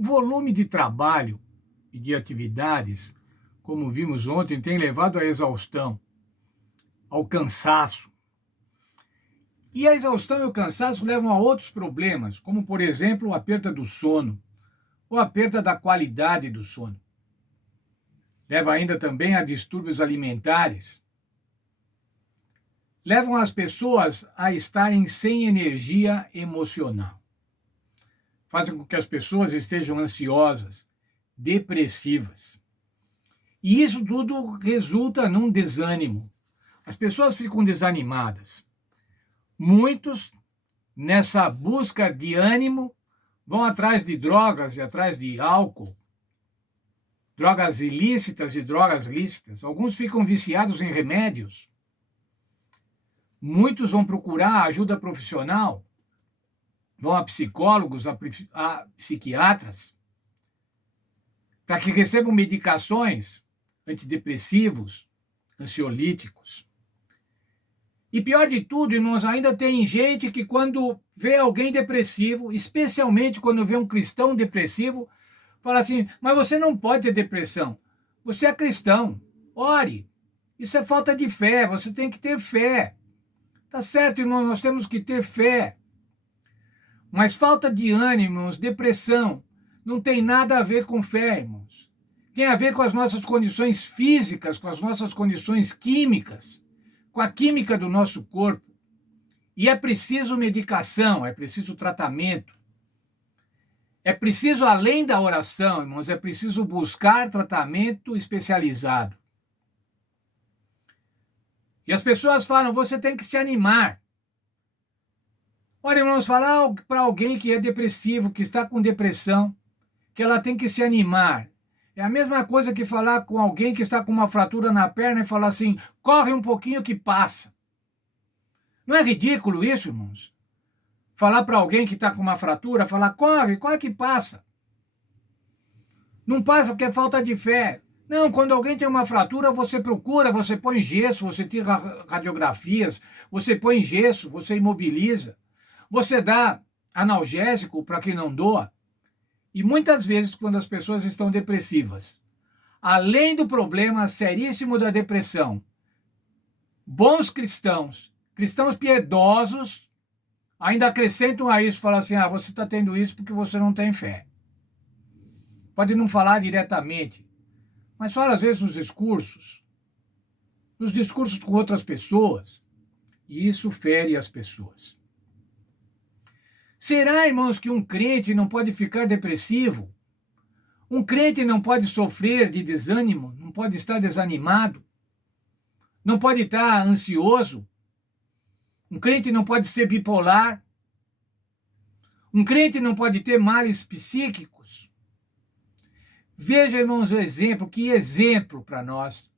O volume de trabalho e de atividades, como vimos ontem, tem levado à exaustão, ao cansaço. E a exaustão e o cansaço levam a outros problemas, como, por exemplo, a perda do sono ou a perda da qualidade do sono. Leva ainda também a distúrbios alimentares. Levam as pessoas a estarem sem energia emocional. Fazem com que as pessoas estejam ansiosas, depressivas. E isso tudo resulta num desânimo. As pessoas ficam desanimadas. Muitos, nessa busca de ânimo, vão atrás de drogas e atrás de álcool, drogas ilícitas e drogas lícitas. Alguns ficam viciados em remédios. Muitos vão procurar ajuda profissional, vão a psicólogos, a psiquiatras, para que recebam medicações antidepressivos, ansiolíticos. E pior de tudo, irmãos, ainda tem gente que quando vê alguém depressivo, especialmente quando vê um cristão depressivo, fala assim, mas você não pode ter depressão. Você é cristão. Ore. Isso é falta de fé. Você tem que ter fé. Tá certo, irmãos, nós temos que ter fé. Mas falta de ânimo, irmãos, depressão, não tem nada a ver com fé, irmãos. Tem a ver com as nossas condições físicas, com as nossas condições químicas, com a química do nosso corpo. E é preciso medicação, é preciso tratamento. É preciso, além da oração, irmãos, é preciso buscar tratamento especializado. E as pessoas falam, você tem que se animar. Olha, irmãos, falar para alguém que é depressivo, que está com depressão, que ela tem que se animar. É a mesma coisa que falar com alguém que está com uma fratura na perna e falar assim, corre um pouquinho que passa. Não é ridículo isso, irmãos? Falar para alguém que está com uma fratura, falar, corre que passa. Não passa porque é falta de fé. Não, quando alguém tem uma fratura, você procura, você põe gesso, você tira radiografias, você põe gesso, você imobiliza. Você dá analgésico para que não doa. E muitas vezes, quando as pessoas estão depressivas, além do problema seríssimo da depressão, bons cristãos, cristãos piedosos, ainda acrescentam a isso, falam assim, você está tendo isso porque você não tem fé. Pode não falar diretamente, mas fala às vezes nos discursos com outras pessoas, e isso fere as pessoas. Será, irmãos, que um crente não pode ficar depressivo? Um crente não pode sofrer de desânimo? Não pode estar desanimado? Não pode estar ansioso? Um crente não pode ser bipolar? Um crente não pode ter males psíquicos? Veja, irmãos, o exemplo, que exemplo para nós.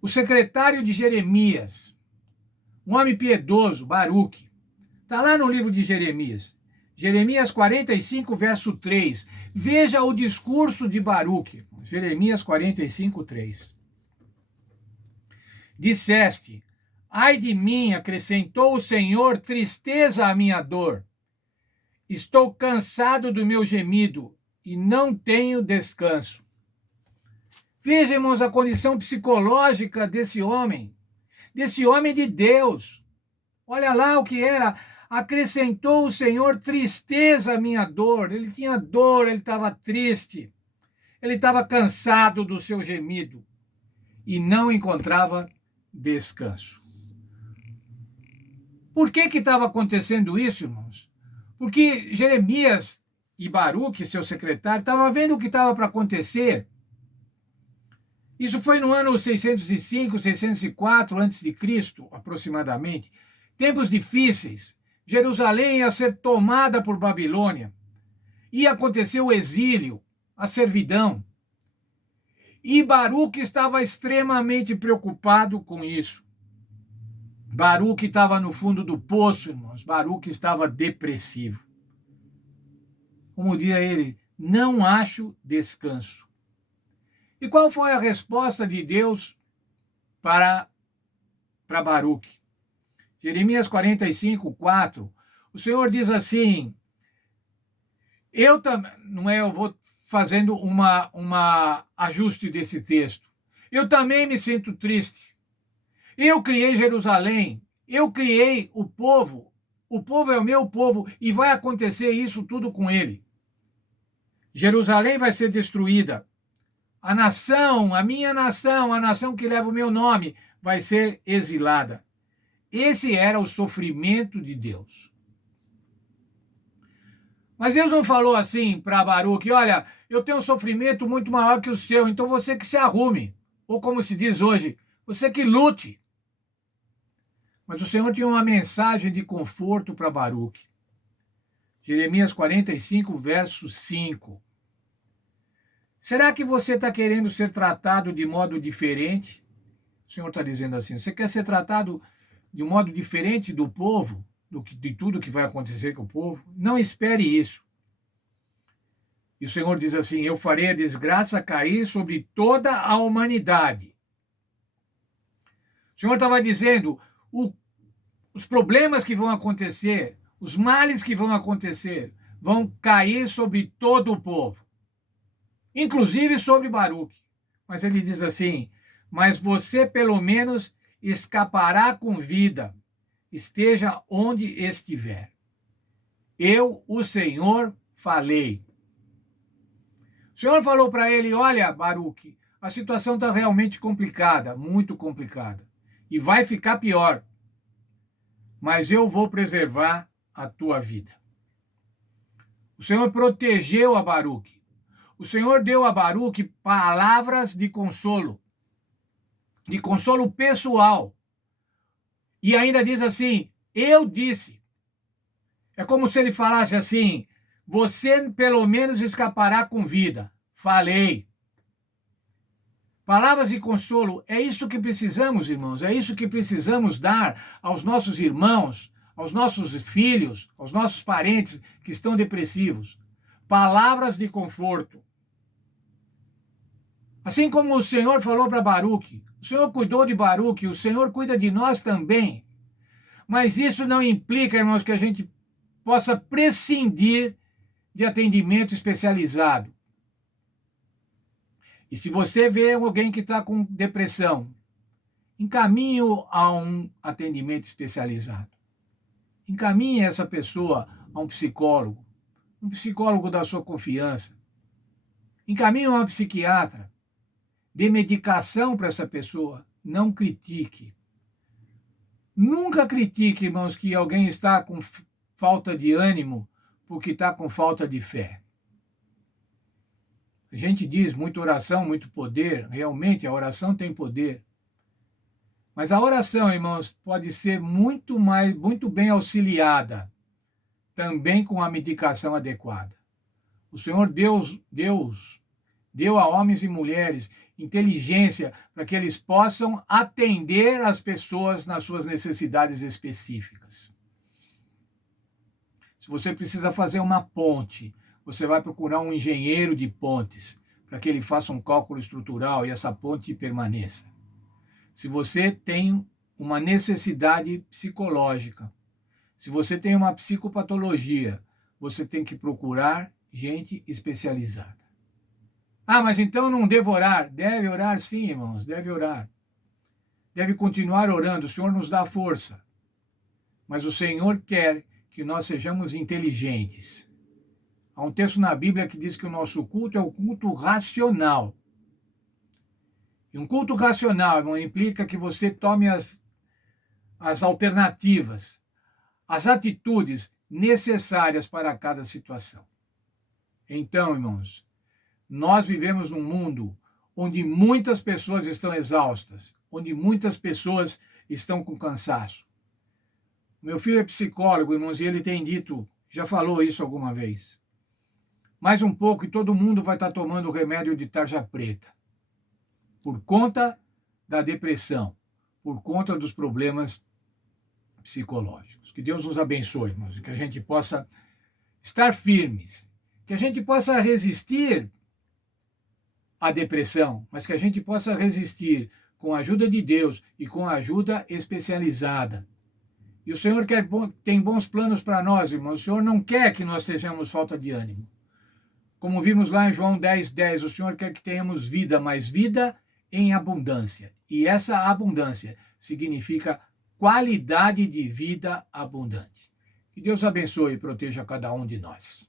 O secretário de Jeremias, um homem piedoso, Baruque, está lá no livro de Jeremias. Jeremias 45, verso 3. Veja o discurso de Baruque. Jeremias 45, 3. Disseste, ai de mim, acrescentou o Senhor, tristeza à minha dor. Estou cansado do meu gemido e não tenho descanso. Veja, irmãos, a condição psicológica desse homem de Deus. Olha lá o que era. Acrescentou o Senhor tristeza à minha dor. Ele tinha dor, ele estava triste. Ele estava cansado do seu gemido e não encontrava descanso. Por que estava acontecendo isso, irmãos? Porque Jeremias e Baruque, seu secretário, estavam vendo o que estava para acontecer. Isso foi no ano 605, 604 a.C., aproximadamente. Tempos difíceis. Jerusalém ia ser tomada por Babilônia. Ia acontecer o exílio, a servidão. E Baruque estava extremamente preocupado com isso. Baruque estava no fundo do poço, irmãos. Baruque estava depressivo. Como dizia ele, não acho descanso. E qual foi a resposta de Deus para Baruque? Jeremias 45, 4. O Senhor diz assim, Eu também, não é, eu vou fazendo uma ajuste desse texto. Eu também me sinto triste. Eu criei Jerusalém, eu criei o povo é o meu povo e vai acontecer isso tudo com ele. Jerusalém vai ser destruída. A nação, a minha nação, a nação que leva o meu nome, vai ser exilada. Esse era o sofrimento de Deus. Mas Deus não falou assim para Baruque: olha, eu tenho um sofrimento muito maior que o seu, então você que se arrume. Ou como se diz hoje, você que lute. Mas o Senhor tinha uma mensagem de conforto para Baruque. Jeremias 45, verso 5. Será que você está querendo ser tratado de modo diferente? O Senhor está dizendo assim: você quer ser tratado de um modo diferente do povo, de tudo que vai acontecer com o povo? Não espere isso. E o Senhor diz assim: eu farei a desgraça cair sobre toda a humanidade. O Senhor estava dizendo: os problemas que vão acontecer, os males que vão acontecer, vão cair sobre todo o povo, inclusive sobre Baruque. Mas ele diz assim: mas você pelo menos escapará com vida, esteja onde estiver. Eu, o Senhor, falei. O Senhor falou para ele: olha, Baruque, a situação está realmente complicada, muito complicada, e vai ficar pior, mas eu vou preservar a tua vida. O Senhor protegeu a Baruque. O Senhor deu a Baruque palavras de consolo pessoal. E ainda diz assim: eu disse. É como se ele falasse assim: você pelo menos escapará com vida. Falei. Palavras de consolo, é isso que precisamos, irmãos, é isso que precisamos dar aos nossos irmãos, aos nossos filhos, aos nossos parentes que estão depressivos. Palavras de conforto. Assim como o Senhor falou para Baruque, o Senhor cuidou de Baruque, o Senhor cuida de nós também. Mas isso não implica, irmãos, que a gente possa prescindir de atendimento especializado. E se você vê alguém que está com depressão, encaminhe a um atendimento especializado. Encaminhe essa pessoa a um psicólogo da sua confiança. Encaminhe a uma psiquiatra. Dê medicação para essa pessoa. Não critique. Nunca critique, irmãos, que alguém está com falta de ânimo porque está com falta de fé. A gente diz muita oração, muito poder. Realmente, a oração tem poder. Mas a oração, irmãos, pode ser muito bem auxiliada, também com a medicação adequada. O Senhor Deus deu a homens e mulheres inteligência para que eles possam atender as pessoas nas suas necessidades específicas. Se você precisa fazer uma ponte, você vai procurar um engenheiro de pontes para que ele faça um cálculo estrutural e essa ponte permaneça. Se você tem uma necessidade psicológica, se você tem uma psicopatologia, você tem que procurar gente especializada. Ah, mas então não devo orar? Deve orar sim, irmãos, deve orar. Deve continuar orando, o Senhor nos dá força. Mas o Senhor quer que nós sejamos inteligentes. Há um texto na Bíblia que diz que o nosso culto é o culto racional. E um culto racional, irmão, implica que você tome as alternativas, as atitudes necessárias para cada situação. Então, irmãos, nós vivemos num mundo onde muitas pessoas estão exaustas, onde muitas pessoas estão com cansaço. Meu filho é psicólogo, irmãos, e ele tem dito, já falou isso alguma vez. Mais um pouco e todo mundo vai estar tomando o remédio de tarja preta. Por conta da depressão, por conta dos problemas psicológicos. Que Deus nos abençoe, irmãos, e que a gente possa estar firmes, que a gente possa resistir à depressão, mas que a gente possa resistir com a ajuda de Deus e com a ajuda especializada. E o Senhor tem bons planos para nós, irmãos. O Senhor não quer que nós tenhamos falta de ânimo. Como vimos lá em João 10:10, o Senhor quer que tenhamos vida, mas vida em abundância. E essa abundância significa qualidade de vida abundante. Que Deus abençoe e proteja cada um de nós.